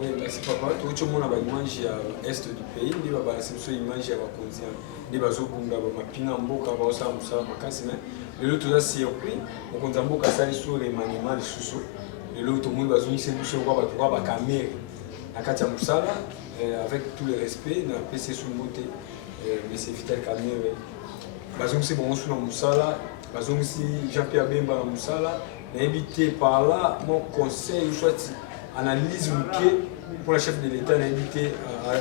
Oui, merci papa. Tout le monde a image à l'est du pays. Il va balancer une image à la Konzia. Il va zobunda ba mapina mboka ba osa musa makasina. Le lot là surpris. Au Konzamboka ça sur les maniements les sous. Le lot tout le monde va zoomer sur musa kwa ba caméra. Akati musala avec tout le respect na PC sous beauté. monsieur Vital Kamere bazongisi bango suna mosala bazongisi Jean-Pierre Bemba na mosala nayebi par là mon conseil soit analyse moke pour le chef de l'État nayebi te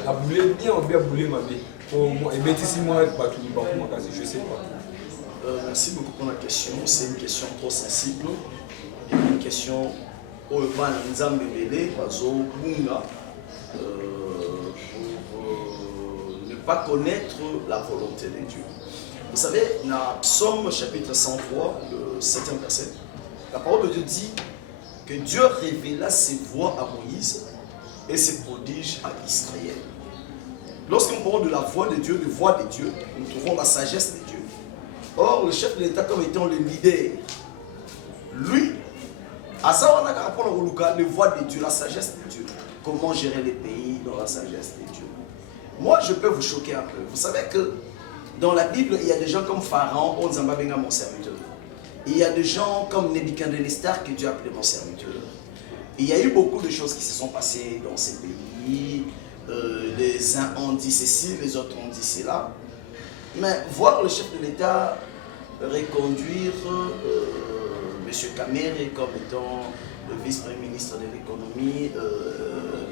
aboule bien ou bien aboule mabe pour ebetisi moi bato libaku makasi je sais pas. Merci beaucoup pour la question. C'est une question trop sensible. Une question où le ban Nzambe Bele, Bazo Bunga, pour ne pas connaître la volonté de Dieu. Vous savez, dans Psaume chapitre 103, le 7e verset, la parole de Dieu dit que Dieu révéla ses voies à Moïse et ses prodiges à Israël. Lorsque nous parlons de la voix de Dieu, de voix de Dieu, nous trouvons la sagesse de Dieu. Or, le chef de l'État, comme étant le leader, lui, à ça, on a qu'à apprendre le voix de Dieu, la sagesse de Dieu. Comment gérer les pays dans la sagesse de Dieu. Moi, je peux vous choquer un peu. Vous savez que dans la Bible, il y a des gens comme Pharaon, on Nzamba benga mon serviteur. Il y a des gens comme Nebuchadnezzar que Dieu a appelé mon serviteur. Il y a eu beaucoup de choses qui se sont passées dans ces pays. Les uns ont dit ceci, les autres ont dit cela. Mais voir le chef de l'État reconduire M. Kamere comme étant le vice-premier ministre de l'économie,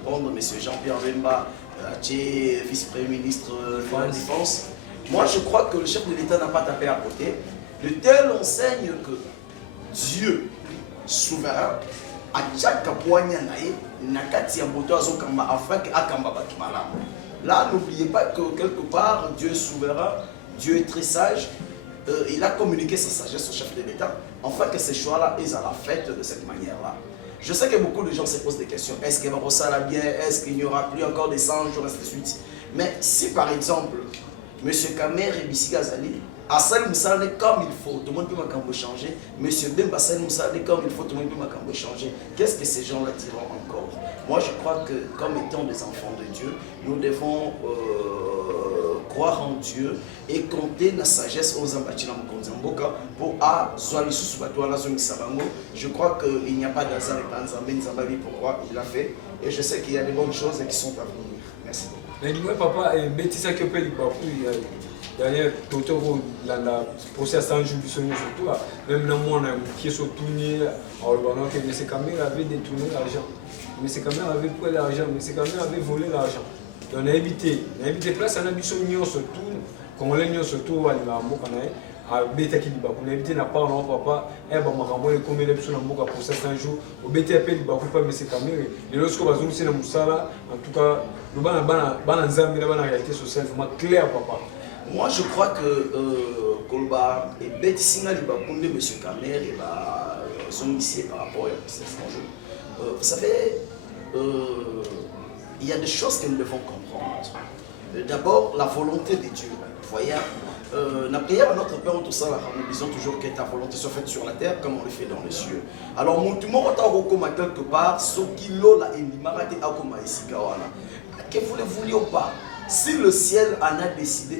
prendre M. Jean-Pierre Bemba, vice-premier ministre de la Défense, moi je crois que le chef de l'État n'a pas tapé à côté. De telle enseigne que Dieu, souverain, a chaque poignée là, n'oubliez pas que quelque part, Dieu est souverain, Dieu est très sage. Il a communiqué sa sagesse au chef de l'État, afin que ces choix-là, ils la fête de cette manière-là. Je sais que beaucoup de gens se posent des questions. Est-ce qu'il va ressortir bien? Est-ce qu'il n'y aura plus encore des 100 jours, ainsi de suite? Mais si par exemple, M. Kamer et Bissi Gazali, Assal Moussale comme il faut, tout le monde peut m'accompagner changer. M. Bemba Assal Moussale comme il faut, tout le monde peut m'accompagner changer. Qu'est-ce que ces gens-là diront encore? Moi, je crois que comme étant des enfants de Dieu, nous devons croire en Dieu et compter la sagesse aux ambachina Mkonzamboka pour je crois qu'il n'y a pas d'hasard et Nzambabi pourquoi il l'a fait. Et je sais qu'il y a des bonnes choses qui sont à venir. Merci beaucoup. Mais dis-moi, papa, Bétissa qui peut derrière Totoro, la procès à 100 jours du Seigneur surtout, même dans moi, qui est soutenu, alors que M. Kamere avait détourné l'argent. M. Kamere avait pris l'argent, M. Kamere avait volé l'argent. Donc on a évité place, on a mis surtout, quand on l'a mis surtout, à Béta qui dit, on a évité n'a pas non papa, et bon, on a combien de personnes pour certains jours, au Béta appelle, il va pas M. Kamere. Et lorsque on va zoomer dans Moussala, en tout cas, le ban en réalité sociale, vraiment clair, papa. Moi, je crois que Kolba et Bétissinga, il va prendre M. Kamere et son initié par rapport à ces enjeux. Vous savez, il y a des choses que nous devons comprendre. D'abord, la volonté de Dieu. Vous voyez, la prière à notre Père, tout ça, nous disons toujours que ta volonté soit faite sur la terre comme on le fait dans les cieux. Alors, mon tout le monde a quelque part, ce qui l'a élimarate à Koma ici, que vous le vouliez ou pas, si le ciel en a décidé,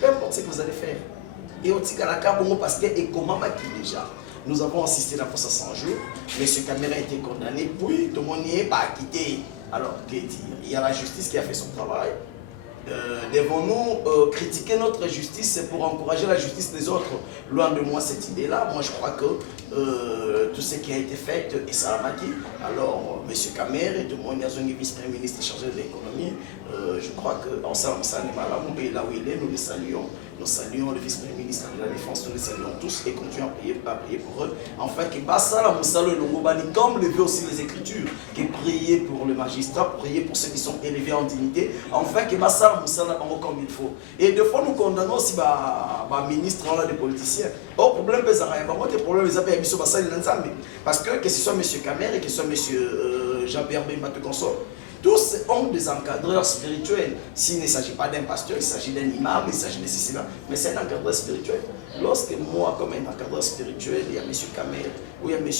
peu importe ce que vous allez faire. Et au Tikalaka, parce que et comment déjà. Nous avons assisté à la procès 100 jours. M. Kamere a été condamné, puis tout le monde n'y est pas quitté. Alors, que dire? Il y a la justice qui a fait son travail. Devons-nous critiquer notre justice pour encourager la justice des autres? Loin de moi cette idée-là. Moi je crois que tout ce qui a été fait est salamaki. Alors M. Kamere, tout le monde est vice-premier ministre chargé de l'économie. Je crois qu'en ça, là où il est, nous le saluons. Nous saluons le vice-premier ministre de la Défense, nous les saluons tous et continuons à prier pour eux. Enfin, que Bassala Moussalo Longobani, comme le veut aussi les Écritures, que prier pour le magistrat, prier pour ceux qui sont élevés en dignité. Enfin, que Bassala Moussala comme il faut. Et des fois, nous condamnons aussi les ministres des politiciens. Or, problème, parce que ce soit M. Kamere, que ce soit M. Jean-Pierre Bemba, tous ont des encadreurs spirituels. S'il ne s'agit pas d'un pasteur, il s'agit d'un imam, il s'agit de ceci, mais c'est un encadreur spirituel. Lorsque moi, comme un encadreur spirituel, il y a M. Kamere ou il y a M.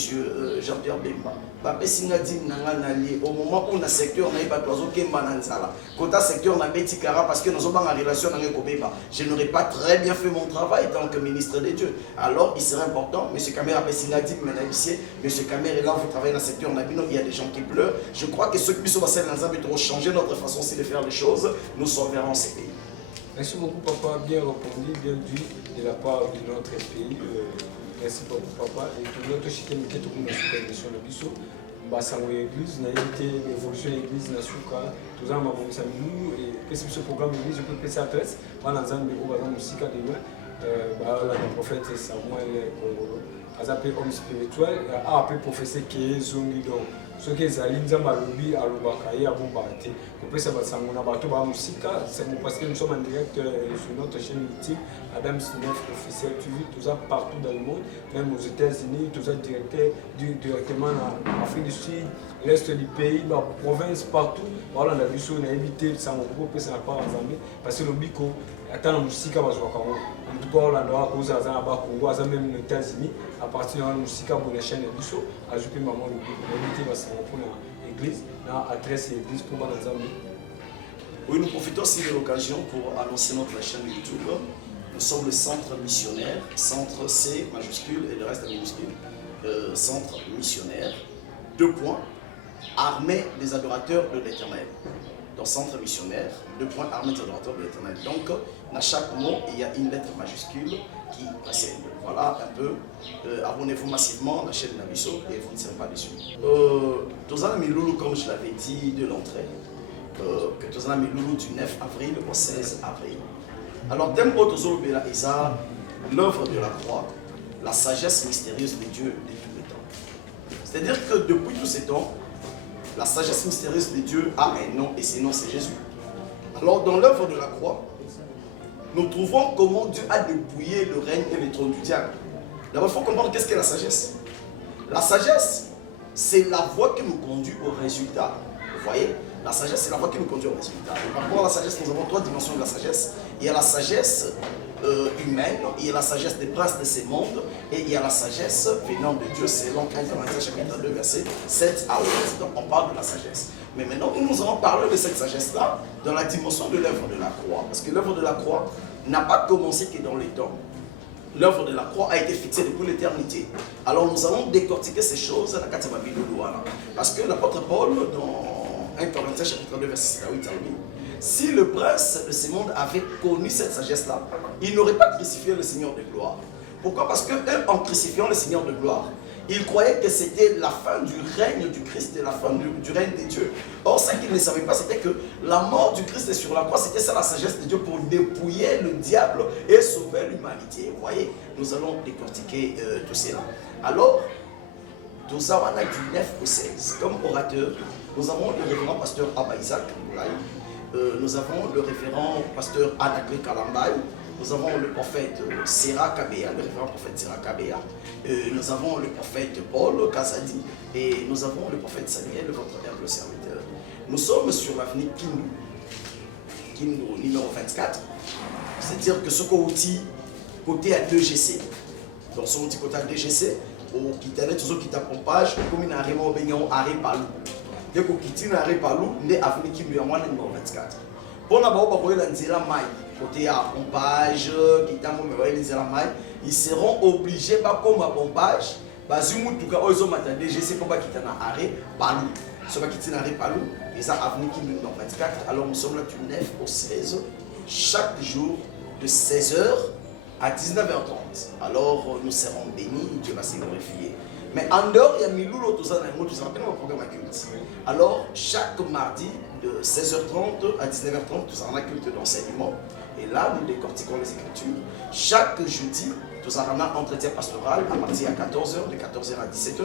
Jean-Pierre Bemba, au moment où on a secteur, on a pas de secteur, on a Betikara parce que nous sommes en relation avec Kobeba. Je n'aurais pas très bien fait mon travail en tant que ministre de Dieu. Alors, il serait important, M. Kamere a dit, M. Kamere, là, vous travaillez dans le secteur, il y a des gens qui pleurent. Je crois que ceux qui sont passés dans le changer notre façon aussi de faire les choses, nous sauverons ces pays. Merci beaucoup papa, bien répondu, bien dit de la part de notre pays. Merci beaucoup papa. Et tout notre chicken qui est tout le monde sur le biseau. Basango église, na évité l'évolution de l'église na suka, tout ça m'a bonné ça nous et qu'est-ce que ce programme église je peux passer à presse, pendant un an mais au bazar musique de loin, la prophète Samuel Congo, azapé homme spirituel, a appelé professeur qui est zongi donc ce qui est alinza malobi alobakaye a bombardé, qu'on peut savoir Basango na bateau ba musique, c'est parce que nous sommes en direct sur notre chaîne YouTube Adam Snef officiel TV, tout ça partout dans le monde, même aux États-Unis, tout ça directement en Afrique du Sud, l'Est du pays, la province, partout. Voilà, on a vu ça, on a évité ça, on peut ça pas ensemble parce que le bico, attends la musique à Bazouakamo. En tout cas, on a causé à Zanaba Congo, même aux États-Unis, à partir de la musique à la chaîne de Bissau, à Juppé Maman, le bico, on a évité ça pour l'église, l'adresse l'église pour Banazambi. Oui, nous profitons aussi de l'occasion pour annoncer notre chaîne YouTube. Nous sommes le centre missionnaire, centre C majuscule et le reste en minuscule. Centre missionnaire, 2 points, armée des adorateurs de l'Éternel. Dans centre missionnaire, 2 points, armée des adorateurs de l'Éternel. Donc, dans chaque mot, il y a une lettre majuscule qui précède. Voilà un peu. Abonnez-vous massivement à la chaîne Nabiso et vous ne serez pas déçus. Tozana Miloulou, comme je l'avais dit de l'entrée, que Tozana Miloulou du 9 avril au 16 avril. Alors, Tempo Tozolo Bela Isa, l'œuvre de la croix, la sagesse mystérieuse de Dieu de tous les temps. C'est-à-dire que depuis tous ces temps, la sagesse mystérieuse de Dieu a un nom et ce nom c'est Jésus. Alors, dans l'œuvre de la croix, nous trouvons comment Dieu a dépouillé le règne et le trône du diable. D'abord, il faut comprendre qu'est-ce qu'est la sagesse. La sagesse, c'est la voie qui nous conduit au résultat. Vous voyez? La sagesse, c'est la voie qui nous conduit au résultat. Et par rapport à la sagesse, nous avons 3 dimensions de la sagesse. Il y a la sagesse humaine, il y a la sagesse des princes de ces mondes, et il y a la sagesse venant de Dieu, selon 1 Corinthiens chapitre 2, verset 7 à 8. Donc on parle de la sagesse. Mais maintenant, nous allons parler de cette sagesse-là dans la dimension de l'œuvre de la croix. Parce que l'œuvre de la croix n'a pas commencé que dans les temps. L'œuvre de la croix a été fixée depuis l'éternité. Alors nous allons décortiquer ces choses à la Katima Biloulouana. Parce que l'apôtre Paul, dans 1 Corinthiens chapitre 2, verset 7 à 8, a dit, si le prince de ce monde avait connu cette sagesse-là, il n'aurait pas crucifié le Seigneur de gloire. Pourquoi? Parce que eux, en crucifiant le Seigneur de gloire, ils croyaient que c'était la fin du règne du Christ et la fin du règne de Dieu. Or, ce qu'ils ne savaient pas, c'était que la mort du Christ sur la croix, c'était ça la sagesse de Dieu pour dépouiller le diable et sauver l'humanité. Vous voyez, nous allons décortiquer tout cela. Alors, nous avons du 9 au 16. Comme orateur, nous avons le révérend pasteur Abba Isaac Moulay. Nous avons le révérend pasteur Anakle Kalambay. Nous avons le prophète Sera Kabea, le révérend prophète Sera Kabea. Nous avons le prophète Paul Kazadi. Et nous avons le prophète Samuel, votre humble serviteur. Nous sommes sur l'avenue Kindu numéro 24. C'est-à-dire que ce côté côté à 2GC. Donc ce côté à 2GC, au Kitane, tout ce qui t'accompagne, comme il y a un Benyon, arrêt Palou. Dès que Kitine arrêt Palou, on est avenue Kindu numéro 24. Pour la barre, on va côté à pompage, ils seront obligés, pas comme à pompage, je sais pas qui t'en a arrêt, Palou. Ce qui t'en a arrêt Palou, ils ont avenue qui nous 24. Alors nous sommes là du 9 au 16, chaque jour de 16h à 19h30. Alors nous serons bénis, Dieu va se glorifier. Mais en dehors, il y a Miloulo, tout ça, nous rappelle mon programme à culte. Alors chaque mardi de 16h30 à 19h30, tout ça, on a culte d'enseignement. Et là, nous décortiquons les Écritures. Chaque jeudi, nous avons un entretien pastoral à partir de 14h, de 14h à 17h.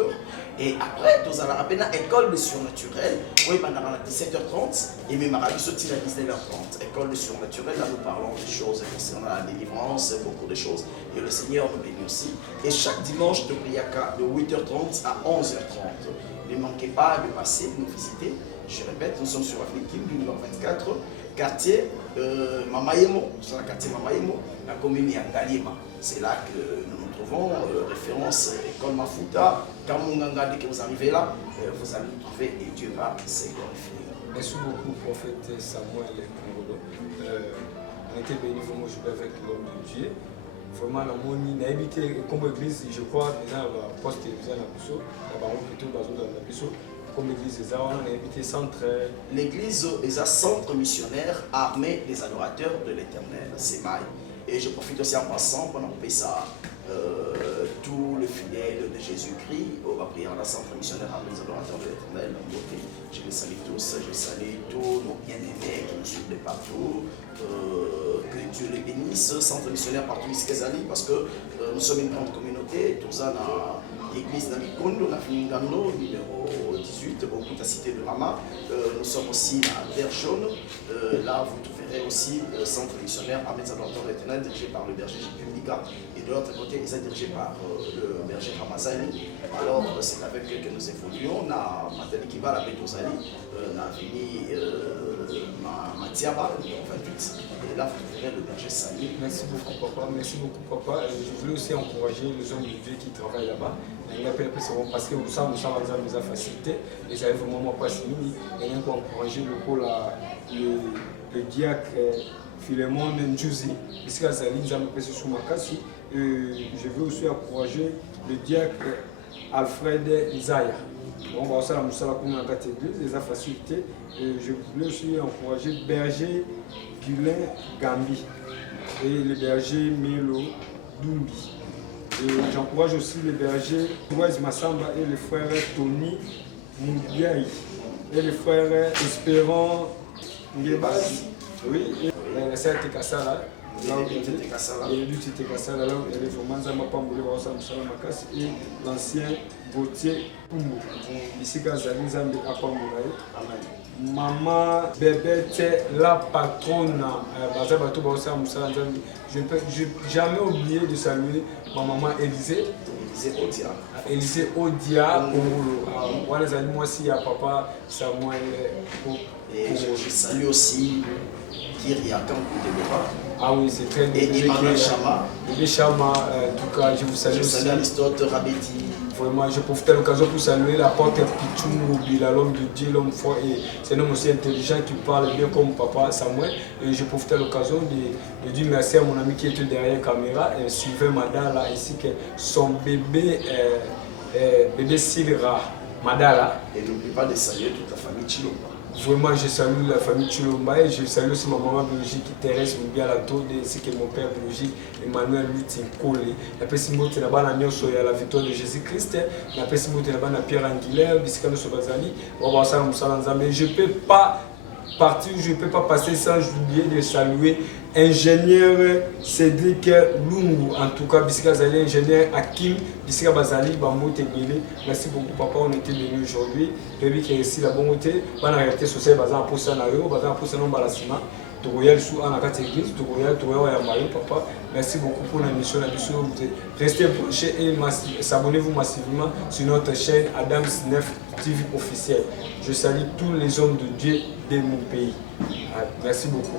Et après, nous avons une école de surnaturel. Oui, à 17h30 et même à 19h30. École de surnaturel, là nous parlons des choses concernant la délivrance, beaucoup de choses. Et le Seigneur nous bénit aussi. Et chaque dimanche de Priaka, de 8h30 à 11h30. Ne manquez pas de passer, de nous visiter. Je répète, nous sommes sur l'avenue Kim, numéro 24, quartier Mamayemo, sur le quartier Mamayemo, la commune Yangalima. C'est là que nous nous trouvons, référence école Mafuta. Quand que vous arrivez là, vous allez nous trouver et Dieu va se glorifier. Merci beaucoup, prophète Samuel Congolo. On était bénis vraiment jouer avec l'homme de Dieu. Vraiment, la moni n'a évité comme église, je crois, déjà la poste télévision à Bissau, la baron plutôt basé dans la Bissau. comme l'église des arts, on a invité centre. L'église est un centre missionnaire armé des adorateurs de l'Éternel, c'est Maï. Et je profite aussi en passant pour appeler ça tous les fidèles de Jésus-Christ. On va prier dans le centre missionnaire armé des adorateurs de l'Éternel. Je les salue tous, je salue tous nos bien-aimés qui nous suivent de partout. Que Dieu les bénisse, centre missionnaire partout ici parce que nous sommes une grande communauté. Tout ça dans l'église d'Amikondo, la Finingano, numéro 18, beaucoup de cité de Rama. Nous sommes aussi à Terre Jaune. Là, vous trouverez aussi le centre missionnaire armé des adorateurs de l'Éternel, dirigé par le berger Publica. Et de l'autre côté, il est dirigé par le berger Ramazani. Alors, c'est avec eux que nous évoluons. On a Matali Kiba, la Betozali, on a fini Matiaba, numéro 28. Et là, vous trouverez le berger Sali. Merci beaucoup, papa. Merci beaucoup, papa. Je voulais aussi encourager les hommes de Dieu qui travaillent là-bas. Parce que vous savez, nous avons des facilités. Et ça arrive vraiment pas si nous. Et on peut encourager le diacre Philemon Ndjouzi. Ici, à Zali, nous avons passé sous ma casse. Je veux aussi encourager le diacre Alfred Isaiah. On va aussi à la Moussala comme on a église, les facilités. Je voulais aussi encourager berger Gulin Gambi et le berger Melo Dumbi. J'encourage aussi les bergers Touez Massamba et le frère Tony Moubiaï et le frère Espérant Ngébasi. Oui, et la sœur Tekasala. Et l'ancien Gauthier Poumou. Ici, Gazali Zambi Apamboulaye. Maman Bébé, la patronne, je ne peux jamais oublier de saluer ma maman Élisée. Élisée Odia, moi les amis, moi aussi, il y a papa Samuel. Et je salue aussi Kyria Kankou. Ah oui, c'est très bien. Et Emmanuel Chama. Emmanuel Chama, en tout cas, je vous salue aussi. Je salue Aristote Rabeti. Vraiment, je profite de l'occasion pour saluer l'apôtre Pichou Bila, l'homme de Dieu, l'homme fort. Et c'est un homme aussi intelligent qui parle bien comme papa Samuel. Et je profite de l'occasion de dire merci à mon ami qui était derrière la caméra, Sylvain Madala, ainsi que son bébé, bébé Silra Madala. Et n'oublie pas de saluer toute la famille Chilomba. Vraiment, je salue la famille Chilomba et je salue aussi ma maman biologique Thérèse Moubiala-Tode ainsi que mon père biologique Emmanuel Lutinkole. La personne qui est la victoire de Jésus-Christ, la personne qui est Pierre Anguilaire, Biscano Sobazali, je ne peux pas partir, je ne peux pas passer sans oublier de saluer ingénieur Cédric Lungu, en tout cas, Biscazali, ingénieur Hakim, Bisca Bazali, Bambo Teguele. Merci beaucoup, papa, on était venus aujourd'hui. Bébé qui est ici, la bonne côté, dans la réalité sociale, Bazan pour Sanario, Bazan pour Sanon Balasima, Togoyal sous Anakat Église, Togoyal Yamari, papa. Merci beaucoup pour l'émission. Restez prochés et s'abonnez-vous massivement sur notre chaîne Adams 9 TV officielle. Je salue tous les hommes de Dieu de mon pays. Merci beaucoup.